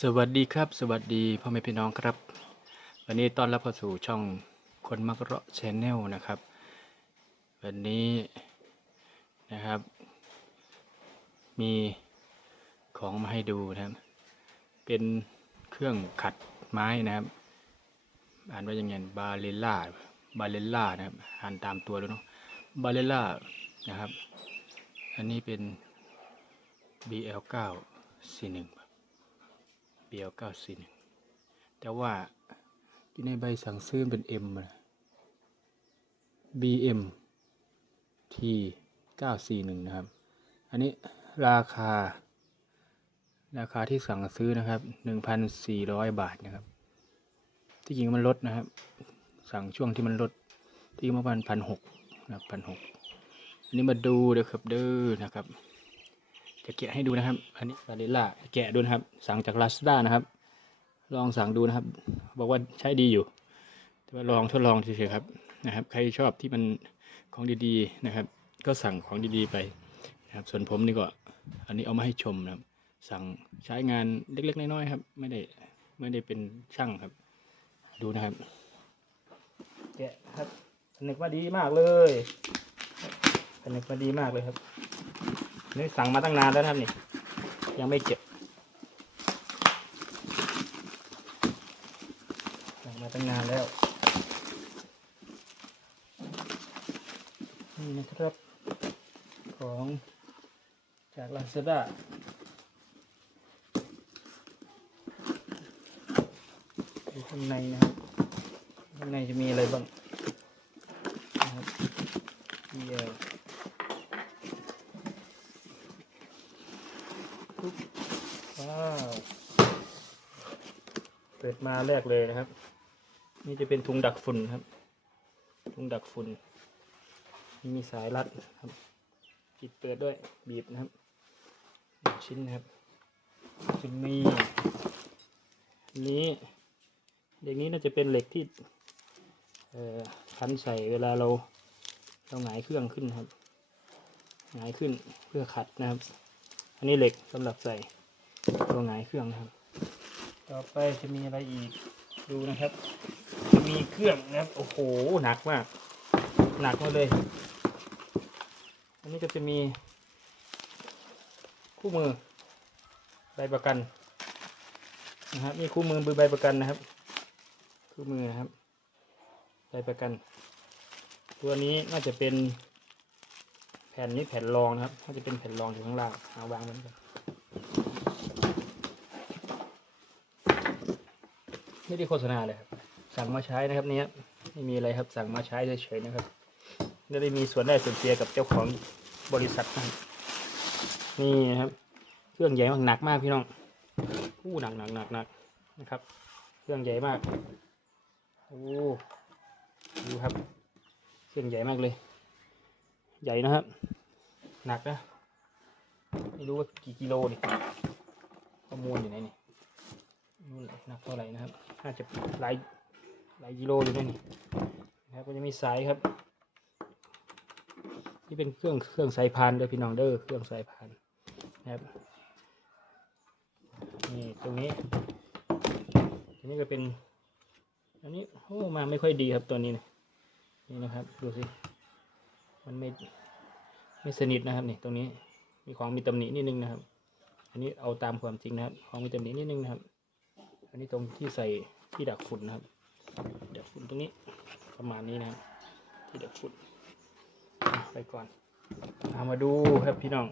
สวัสดีครับ สวัสดีพ่อแม่พี่น้องครับ วันนี้ต้อนรับเข้าสู่ช่องคนมักเราะชแนลนะครับ วันนี้นะครับ มีของมาให้ดูนะครับ เป็นเครื่องขัดไม้นะครับ อ่านว่ายังไงบาเลล่าบาเลล่านะครับอ่านตามตัวแล้วเนาะบาเลล่านะครับ อันนี้เป็น BL9 C1 เบียวเก้าสี่หนึ่งแต่ว่าที่ในใบสั่งซื้อเป็น M นะ BM T เก้าสี่หนึ่งนะครับ อันนี้ราคา ราคาที่สั่งซื้อนะครับหนึ่งพันสี่ร้อยบาทนะครับ ที่จริงมันลดนะครับ สั่งช่วงที่มันลดที่ประมาณพันหกนะพันหกอันนี้มาดูเด้อครับเด้อนะครับ จะแกะให้ดูนะครับ อันนี้บาเดล่าแกะดูนะครับ สั่งจากลาซาด้านะครับ ลองสั่งดูนะครับ บอกว่าใช้ดีอยู่ แต่ว่าลองทดลองเฉยๆครับนะครับ ใครชอบที่มันของดีๆนะครับ ก็สั่งของดีๆไปนะครับ ส่วนผมนี่ก็ อันนี้เอามาให้ชมนะครับ สั่งใช้งานเล็กๆน้อยๆครับ ไม่ได้ไม่ได้เป็นช่างครับ ดูนะครับ แกะครับผนึกมาดีมากเลยผนึกมาดีมากเลยครับ นี่สั่งมาตั้งนานแล้วนะครับนี่ ยังไม่เก็บสั่งมาตั้งนานแล้ว นี่นะครับ ของจากลาซาด้าดูข้างในนะครับข้างในจะมีอะไรบ้างนะครับมีเอ่อว้าว เปิดมาแรกเลยนะครับ นี่จะเป็นถุงดักฝุ่นครับถุงดักฝุ่นมีสายรัดครับปิดเปิดด้วยบีบนะครับชิ้นนะครับจะมีอันนี้เด็กนี้น่าจะเป็นเหล็กที่เอ่อพันใส่เวลาเราเราหงายเครื่องขึ้นครับหงายขึ้นเพื่อขัดนะครับ อันนี้เหล็กสำหรับใส่ตัวหงายเครื่องนะครับ ต่อไปจะมีอะไรอีกดูนะครับ จะมีเครื่องนะครับ โอ้โหหนักมาก หนักมาเลย อันนี้ก็จะมีคู่มือใบประกันนะครับนี่คู่มือใบประกันนะครับ คู่มือนะครับใบประกัน ตัวนี้น่าจะเป็นแผ่นนี้แผ่นรองนะครับน่าจะเป็นแผ่นรองอยู่ข้างล่างเอาวางไว้ก่อน ไม่ได้โฆษณาเลยครับ สั่งมาใช้นะครับเนี้ยไม่มีอะไรครับสั่งมาใช้เฉยๆนะครับไม่ได้มีส่วนได้ส่วนเสียกับเจ้าของบริษัทนะนี่นะครับ เครื่องใหญ่มากหนักมากพี่น้องอู้หนักหนักหนักหนักนะครับ เครื่องใหญ่มากโอ้ดูครับ เครื่องใหญ่มากเลย ใหญ่นะครับ หนักนะไม่รู้ว่ากี่กิโลนี่ข้อมูลอยู่ไหนนี่ นู่นหนักเท่าไหร่นะครับน่าจะหลายหลายกิโลอยู่นะนี่นะครับก็จะมีสายครับที่เป็นเครื่องเครื่องสายพานเด้อพี่น้องเด้อเครื่องสายพานนะครับนี่ตรงนี้อันนี้ก็เป็นอันนี้โอ้มาไม่ค่อยดีครับตัวนี้นะนี่นะครับดูสิมันไม่ไม่สนิทนะครับนี่ตรงนี้มีของมีตำหนินิดนึงนะครับ อันนี้เอาตามความจริงนะครับ ของมีตำหนินิดนึงนะครับ อันนี้ตรงที่ใส่ที่ดักฝุ่นนะครับ ดักฝุ่นตรงนี้ประมาณนี้นะครับ ที่ดักฝุ่นไปก่อนเอามาดูครับพี่น้อง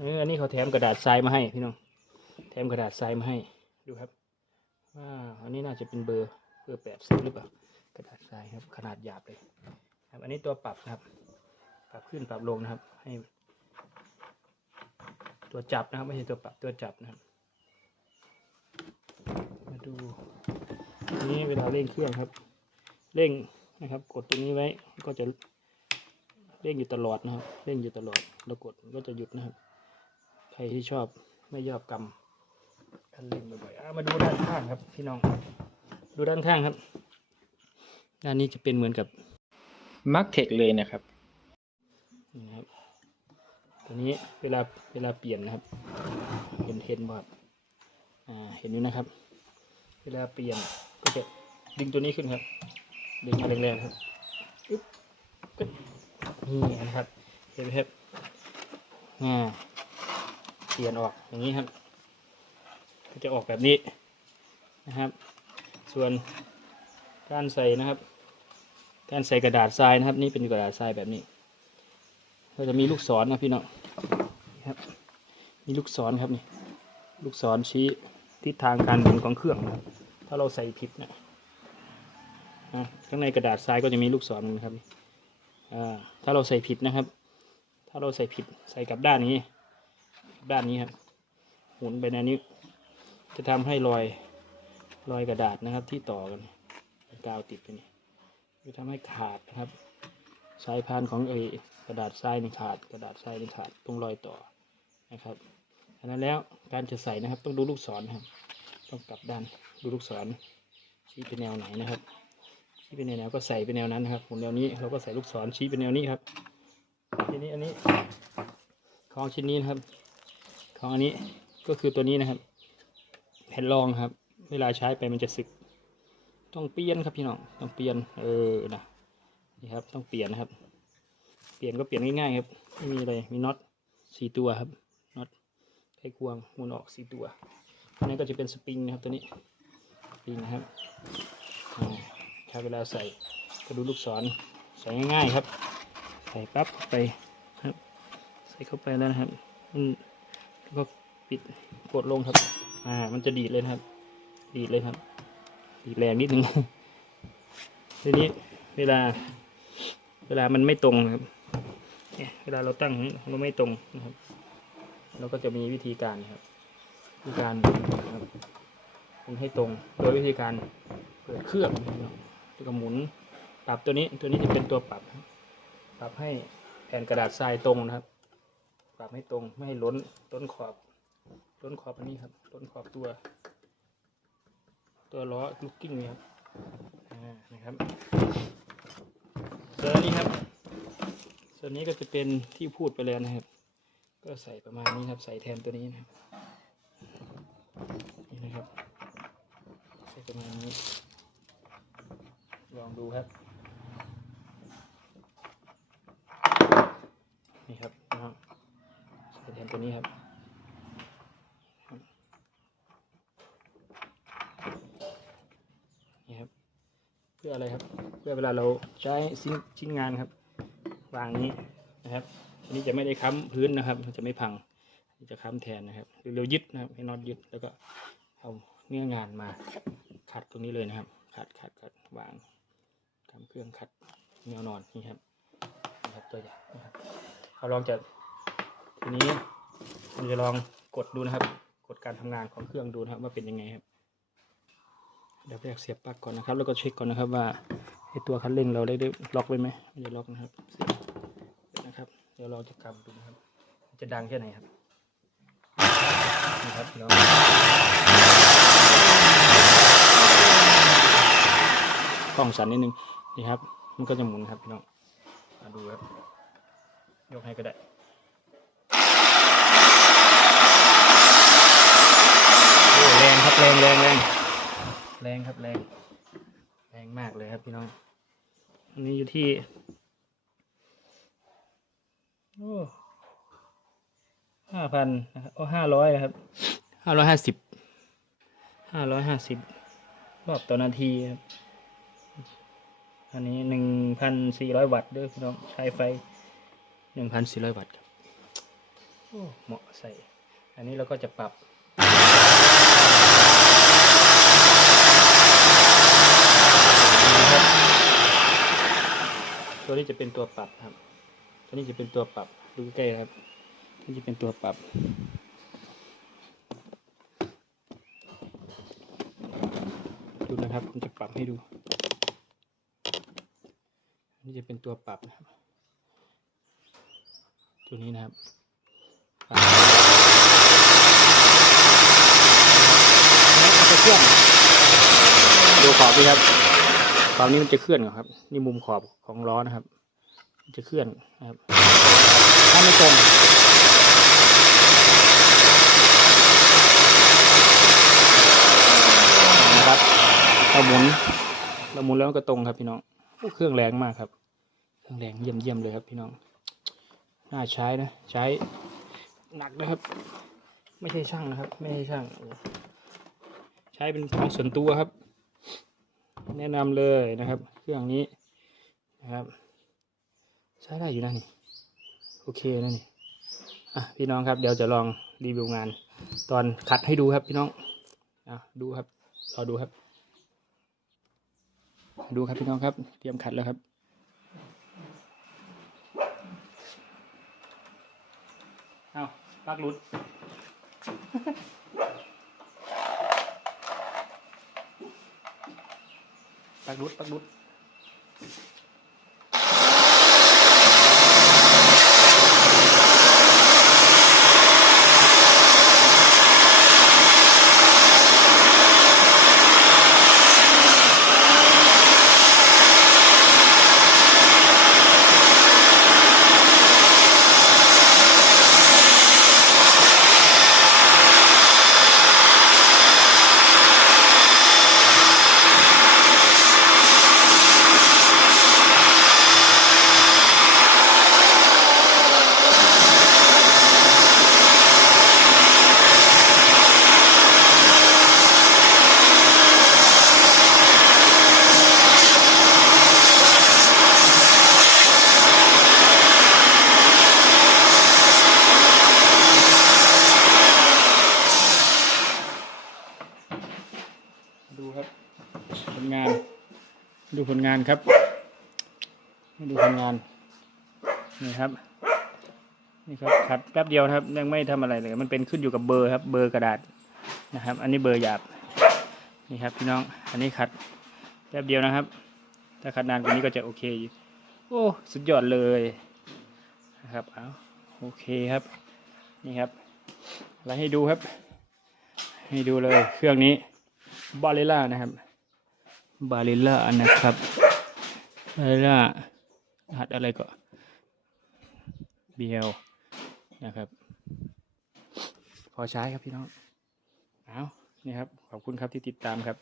เอออันนี้เขาแถมกระดาษทรายมาให้พี่น้อง แถมกระดาษทรายมาให้ดูครับว้าอันนี้น่าจะเป็นเบอร์เบอร์แปดสิบหรือเปล่ากระดาษทรายครับ ขนาดหยาบเลยครับ อันนี้ตัวปรับนะครับ ปรับขึ้นปรับลงนะครับ ให้ ตัวจับนะครับ ไม่ใช่ตัวปรับตัวจับนะครับ ดูอันนี้เวลาเร่งเครื่องครับ เร่งนะครับ กดตรงนี้ไว้ก็จะเร่งอยู่ตลอดนะครับ เร่งอยู่ตลอดแล้วกดมันก็จะหยุดนะครับ ใครที่ชอบไม่ยอบกำคันเร่งบ่อยๆอะมาดูด้านข้างครับ พี่น้องดูด้านข้างครับ ด้านนี้จะเป็นเหมือนกับมาร์กเทคเลยนะครับนี่นะครับตัวนี้เวลาเวลาเปลี่ยนนะครับ เห็นเห็นบอดอ่าเห็นอยู่นะครับ เวลาเปลี่ยนก็จะดึงตัวนี้ขึ้นครับ ดึงมาแรงๆครับอึ๊บกึ๊บนี่นะครับเห็นไหมครับอ่าเปลี่ยนออกอย่างนี้ครับ ก็จะออกแบบนี้นะครับ ส่วนการใส่นะครับ การใส่กระดาษทรายนะครับ นี่เป็นกระดาษทรายแบบนี้ก็จะมีลูกศรนะพี่น้องนะครับ มีลูกศรครับนี่ ลูกศรชี้ ทิศทางการหมุนของเครื่อง ถ้าเราใส่ผิดนะข้างในกระดาษทรายก็จะมีลูกศรนะครับอ่าถ้าเราใส่ผิดนะครับ ถ้าเราใส่ผิดใส่กับด้านนี้ ด้านนี้ครับ หมุนไปในนี้ จะทำให้รอยรอยกระดาษนะครับที่ต่อกันกาวติดไปนี่จะทำให้ขาดนะครับ สายพานของไอ้กระดาษทรายนี่ขาด กระดาษทรายนี่ขาดตรงรอยต่อนะครับ อันนั้นแล้วการจะใส่นะครับ ต้องดูลูกศรนะครับ ต้องกลับด้านดูลูกศรชี้ไปแนวไหนนะครับชี้ไปแนวก็ใส่ไปแนวนั้นนะครับหมุนแนวนี้เราก็ใส่ลูกศรชี้ไปแนวนี้ครับทีนี้อันนี้ของชิ้นนี้นะครับ ของอันนี้ก็คือตัวนี้นะครับ แผ่นรองครับ เวลาใช้ไปมันจะสึก ต้องเปลี่ยนครับพี่น้องต้องเปลี่ยนเออนะนี่ครับต้องเปลี่ยนนะครับ เปลี่ยนก็เปลี่ยนง่ายๆครับไม่มีอะไรมีน็อตสี่ตัวครับ ไขควงมุนออกสี่ตัวอันนี้ก็จะเป็นสปริงนะครับตัวนี้สปริงนะครับอ่าเวลาใส่ก็ดูลูกศรใส่ง่ายๆครับ ใส่ปั๊บไปครับ ใส่เข้าไปแล้วนะครับอืมแล้วก็ปิดกดลงครับอ่ามันจะดีดเลยครับ ดีดเลยครับ ดีดแรงนิดนึงทีนี้เวลา เวลามันไม่ตรงครับเนี่ยเวลาเราตั้งมันไม่ตรงนะครับ เราก็จะมีวิธีการครับ วิธีการหมุนนะครับหมุนให้ตรง โดยวิธีการเปิดเครื่องนะครับแล้วก็หมุนปรับตัวนี้ตัวนี้จะเป็นตัวปรับ ปรับให้แผ่นกระดาษทรายตรงนะครับ ปรับให้ตรงไม่ให้ล้นล้นขอบล้นขอบอันนี้ครับล้นขอบตัว ตัวล้อลูกกิ้งนี่ครับนะครับส่วนนี้ครับ ส่วนนี้ก็จะเป็นที่พูดไปแล้วนะครับ ก็ใส่ประมาณนี้ครับ ใส่แทนตัวนี้นะครับ นี่นะครับ ใส่ประมาณนี้ ลองดูครับ นี่ครับนะครับ ใส่แทนตัวนี้ครับนี่ครับ เพื่ออะไรครับ เพื่อเวลาเราใช้ชิ้นชิ้นงานครับ วางนี้นะครับ อันนี้จะไม่ได้ค้ำพื้นนะครับ จะไม่พังจะค้ำแทนนะครับหรือเรายึดนะครับให้น็อตยึดแล้วก็เอาเนื้องานมาขัดตรงนี้เลยนะครับ ขัดขัดขัดวางทำเครื่องขัดแนวนอนนี่ครับนะครับตัวอย่างนะครับเราลองจะทีนี้เราจะลองกดดูนะครับ กดการทำงานของเครื่องดูนะครับว่าเป็นยังไงครับเดี๋ยวแรกเสียบปลั๊กก่อนนะครับ แล้วก็เช็คก่อนนะครับว่าไอตัวคันเร่งเราได้ได้ล็อกไว้ไหมไม่ได้ล็อกนะครับเสียบเดี๋ยวนะครับ เดี๋ยวเราจะกำดูนะครับ จะดังแค่ไหนครับนี่ครับเดี๋ยวกล้องสั่นนิดนึงนี่ครับ มันก็จะหมุนครับพี่น้องมาดูครับยกให้ก็ได้โอ้แรงครับแรงแรงแรงแรงครับแรงแรงมากเลยครับพี่น้องอันนี้อยู่ที่ ห้าพันนะครับโอ้ห้าร้อยนะครับห้าร้อยห้าสิบห้าร้อยห้าสิบรอบต่อนาทีครับ อันนี้หนึ่งพันสี่ร้อยวัตต์ด้วยพี่น้องใช้ไฟหนึ่งพันสี่ร้อยวัตต์ครับโอ้เหมาะใส่ อันนี้เราก็จะปรับนะครับตัวนี้จะเป็นตัวปรับครับ ตัวนี้จะเป็นตัวปรับดูใกล้ๆครับนี่จะเป็นตัวปรับดูนะครับผมจะปรับให้ดูอันนี้จะเป็นตัวปรับนะครับ ตัวนี้นะครับแล้วจะเคลื่อนดูขอบดีครับขอบนี้มันจะเคลื่อนครับ นี่มุมขอบของล้อนะครับ จะเคลื่อนนะครับถ้าไม่ตรงหมุนเราหมุนแล้วมันก็ตรงครับพี่น้องโอ้เครื่องแรงมากครับ เครื่องแรงเยี่ยมเยี่ยมเลยครับพี่น้องน่าใช้นะ ใช้หนักนะครับ ไม่ใช่ช่างนะครับ ไม่ใช่ช่างโอ้ใช้เป็นของส่วนตัวครับ แนะนำเลยนะครับ เครื่องนี้นะครับ ใช้ได้อยู่นะนี่โอเคนะนี่อะพี่น้องครับเดี๋ยวจะลองรีวิวงาน ตอนขัดให้ดูครับพี่น้องอะดูครับรอดูครับ ดูครับพี่น้องครับ เตรียมขัดแล้วครับเอาปักลุดปักลุดปักลุด ดูครับ ผลงาน ดูผลงานครับ ดูผลงาน นี่ครับ นี่ครับขัดแป๊บเดียวครับ ยังไม่ทำอะไรเลย มันเป็นขึ้นอยู่กับเบอร์ครับ เบอร์กระดาษนะครับ อันนี้เบอร์หยาบ นี่ครับพี่น้อง อันนี้ขัดแป๊บเดียวนะครับ ถ้าขัดนานกว่านี้ก็จะโอเคอยู่โอ้ สุดยอดเลยนะครับเอาโอเคครับ นี่ครับอะไรให้ดูครับ ให้ดูเลยเครื่องนี้ บาเลล่านะครับ บาเลล่านะครับ บาเลล่ารหัสอะไรก็ BL นะครับ พอใช้ครับพี่น้องเอานี่ครับ ขอบคุณครับที่ติดตามครับ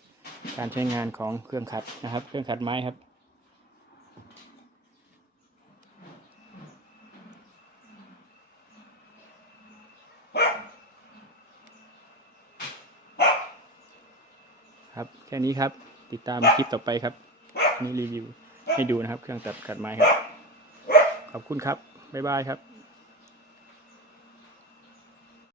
การใช้งานของเครื่องขัดนะครับ เครื่องขัดไม้ครับ แค่นี้ครับ ติดตามคลิปต่อไปครับ นี่รีวิวให้ดูนะครับ เครื่องตัดขัดไม้ครับ ขอบคุณครับ บ๊ายบายครับ